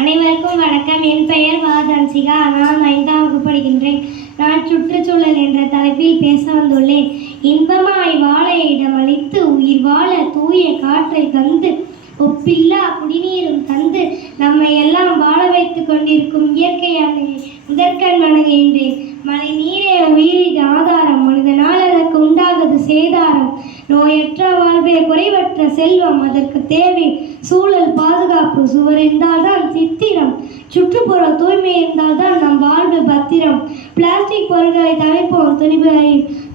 அனைவருக்கும் வணக்கம். என் பெயர் வாதன்சிகா. நான் 5ஆம் வகுப்பு படிக்கின்றேன். நான் சுற்றுச்சூழல் என்ற தலைப்பில் பேச வந்துள்ளேன். இன்பமாய் வாழ இடமளித்து உயிர் வாழ தூய காற்றை தந்து ஒப்பில்லா குடிநீரும் தந்து நம்மை எல்லாம் வாழ வைத்து கொண்டிருக்கும் இயற்கையான முதற்கண் வணங்குகின்றேன். மழை நீரே உயிரின் ஆதாரம், மனிதனால் அதற்கு உண்டாவது சேதாரம். நோயற்ற வாழ்வே குறைவற்ற செல்வம், அதற்கு தேவை சூழல் பாதுகாப்பு. சுவர் இருந்தால்தான் சித்திரம், சுற்றுப்புற தூய்மை இருந்தால்தான் நம் வாழ்வு பத்திரம். பிளாஸ்டிக் பொருட்களை தவிர்ப்போம்,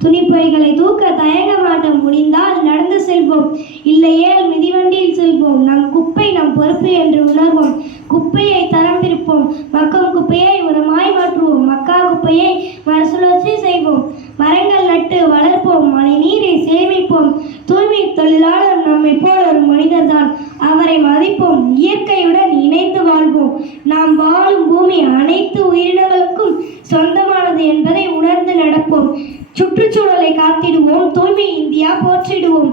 துணிப்பைகளை தூக்க தயங்க மாட்டோம். முடிந்தால் நடந்து செல்வோம், இல்லையேல் மிதிவண்டியில் செல்வோம். நம் குப்பை நம் பொறுப்பு என்று உணர்வோம். குப்பையை தரம் பிரிப்போம், மக்கும் குப்பையை உரமாய் மாற்றுவோம். மக்கா குப்பையை மறுசுழற்சி செய்வோம். மரங்கள் நட்டு வளர்ப்போம், மழை நீரை சேமிப்போம். தூய்மை தொழிலாளர் நம்மை போல் ஒரு மனிதர்தான், அவரை மதிப்போம். இயற்கையுடன் இணைந்து வாழ்வோம். நாம் வாழும் பூமி அனைத்து உயிரினங்களுக்கும் சொந்தமானது என்பதை உணர்ந்து நடப்போம். சுற்றுச்சூழலை காத்திடுவோம், தூய்மை இந்தியா போற்றிடுவோம்.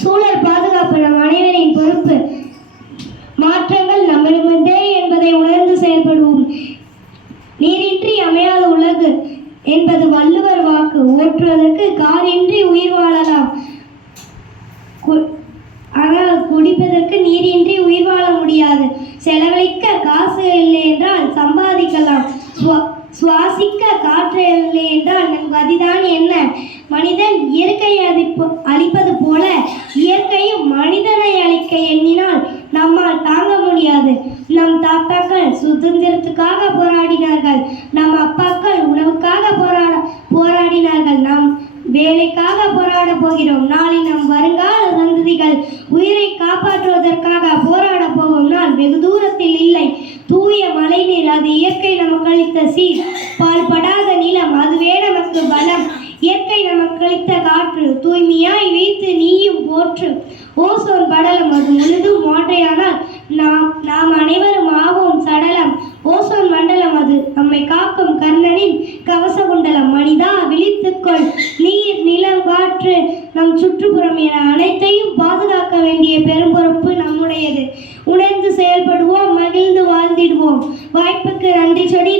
சூழல் பாதுகாப்பு நம் அனைவரின் பொறுப்பு. மாற்றங்கள் நம்மிடமிருந்தே என்பதை உணர்ந்து செயல்படுவோம். நீரின்றி அமையாத உலகு என்பது வள்ளுவர் வாக்கு. ஓட்டுவதற்கு காரின்றி உயிர் வாழலாம், ஆனால் குடிப்பதற்கு நீரின்றி உயிர் வாழ முடியாது. செலவழிக்க காசு இல்லை என்றால் சம்பாதிக்கலாம், சுவாசிக்க காற்று இல்லை என்றால் நம் கதிதான் என்ன? மனிதன் இயற்கையை அழிப்பது போல இயற்கையும் மனிதனை அழிக்க எண்ணினால் நம்மால் தாங்க முடியாது. நம் தாத்தாக்கள் சுதந்திரத்துக்காக போராடினார்கள், நம் அப்பாக்கள் உணவுக்காக போராடினார்கள். நாம் வேலைக்காக போராட போகிறோம். நாளை நம் வருங்கால சந்ததிகள் உயிரை காப்பாற்றுவதற்காக போராட போகும் நாள் வெகு தூரத்தில் இல்லை. தூய மழைநீர், அது இயற்கை நமக்கு அளித்த சீர். பால்படாத நிலம், அதுவே நமக்கு பலம். இயற்கை நமக்கு அளித்த காற்று, தூய்மையாய் வைத்து நீயும் போற்று. ஓசோன் படலம், அது முழுதும் மாற்றையானால் நாம் அனைவரும் ஆவோம் சடலம். ஓசோன் மண்டலம், அது நம்மை காக்கும் கர்ணனின் கவச குண்டலம். மனிதா விழித்துக்கொள், நீர் நிலம் காற்று நம் சுற்றுப்புறம் என அனைத்தையும் பாதுகாக்க வேண்டிய பெரும் பொறுப்பு நம்முடையது. உணர்ந்து செயல்படுவோம், மகிழ்ந்து வாழ்ந்திடுவோம். வாய்ப்புக்கு நன்றி சொல்லி